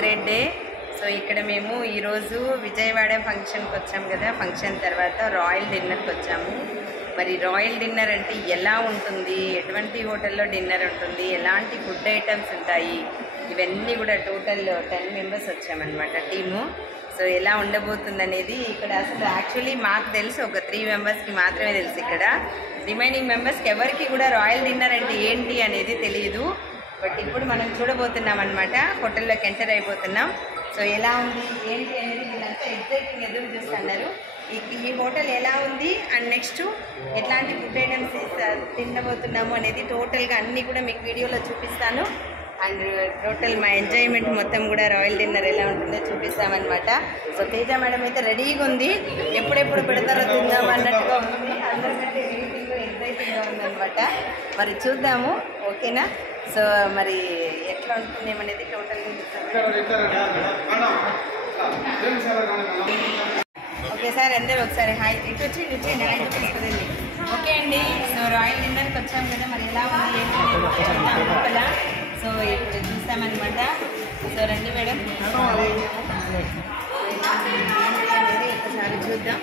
Great day. So ఇక్కడ మేము ఈరోజు విజయవాడ ఫంక్షన్కి వచ్చాము కదా. ఫంక్షన్ తర్వాత రాయల్ డిన్నర్కి వచ్చాము. మరి రాయల్ డిన్నర్ అంటే ఎలా ఉంటుంది, ఎటువంటి హోటల్లో డిన్నర్ ఉంటుంది, ఎలాంటి ఫుడ్ ఐటమ్స్ ఉంటాయి, ఇవన్నీ కూడా టోటల్ 10 మెంబర్స్ వచ్చామన్నమాట టీము. సో ఎలా ఉండబోతుంది అనేది ఇక్కడ అసలు యాక్చువల్లీ మాకు తెలుసు, ఒక 3 మెంబర్స్కి మాత్రమే తెలుసు. ఇక్కడ రిమైనింగ్ మెంబర్స్కి ఎవరికి కూడా రాయల్ డిన్నర్ అంటే ఏంటి అనేది తెలియదు. బట్ ఇప్పుడు మనం చూడబోతున్నాం అనమాట. హోటల్లోకి ఎంటర్ అయిపోతున్నాం. సో ఎలా ఉంది ఏంటి అనేది వీళ్ళంతా ఎగ్జైటింగ్ ఎదురు చూస్తున్నారు. ఈ హోటల్ ఎలా ఉంది అండ్ నెక్స్ట్ ఎట్లాంటి ఫుడ్ ఐటమ్స్ తినబోతున్నాము అనేది టోటల్గా అన్నీ కూడా మీకు వీడియోలో చూపిస్తాను. అండ్ టోటల్ మా ఎంజాయ్మెంట్ మొత్తం కూడా రాయల్ డిన్నర్ ఎలా ఉంటుందో చూపిస్తామన్నమాట. సో తేజ మేడం అయితే రెడీగా ఉంది, ఎప్పుడెప్పుడు పెడతారో తిందాం అన్నట్టుగా ఉంది. అందరికంటే వెయిటింగ్లో ఎగ్జైటింగ్గా ఉందన్నమాట. మరి చూద్దాము, ఓకేనా? సో మరి ఎట్లా ఉంటుందేమనేది టోటల్గా ఓకే సార్, అందరూ ఒకసారి హాయ్ ఇటు వచ్చి హాయ్ చూపిస్తుందండి. ఓకే అండి, సో రాయల్ డిన్నర్కి వచ్చాం కదా, మరి ఎలా ఉంది ఏంటి చూద్దాం లోపల. సో ఇప్పుడు చూస్తామన్నమాట. సో రండి మేడం, ఒకసారి చూద్దాం.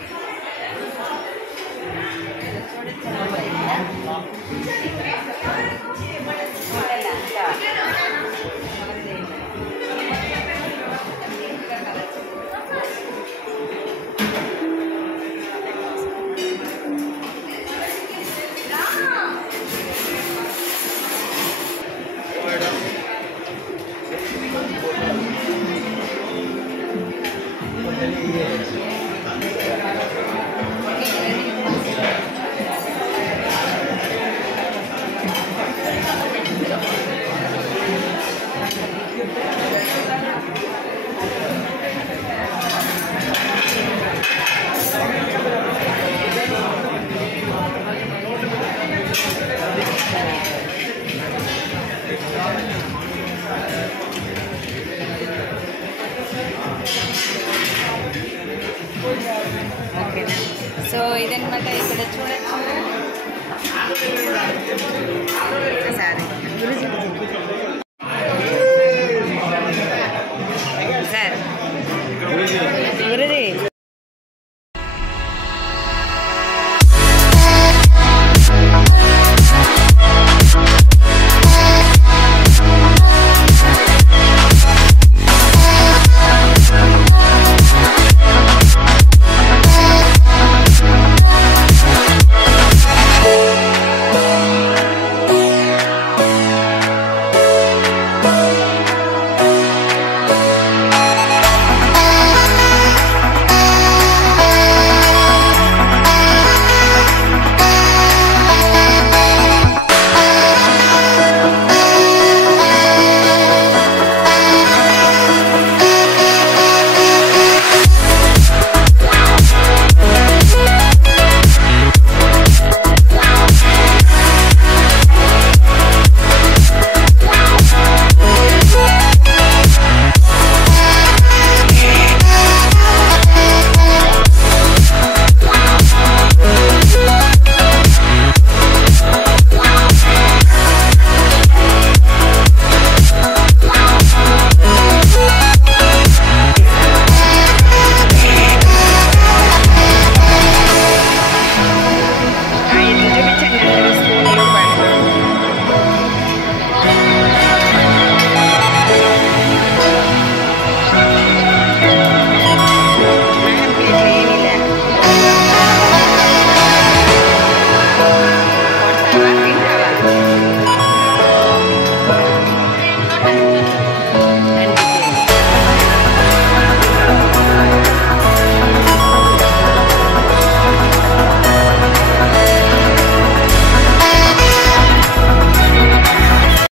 ఓకేనా? సో ఇదనమాట, ఇక్కడ చూడొచ్చు. సారీ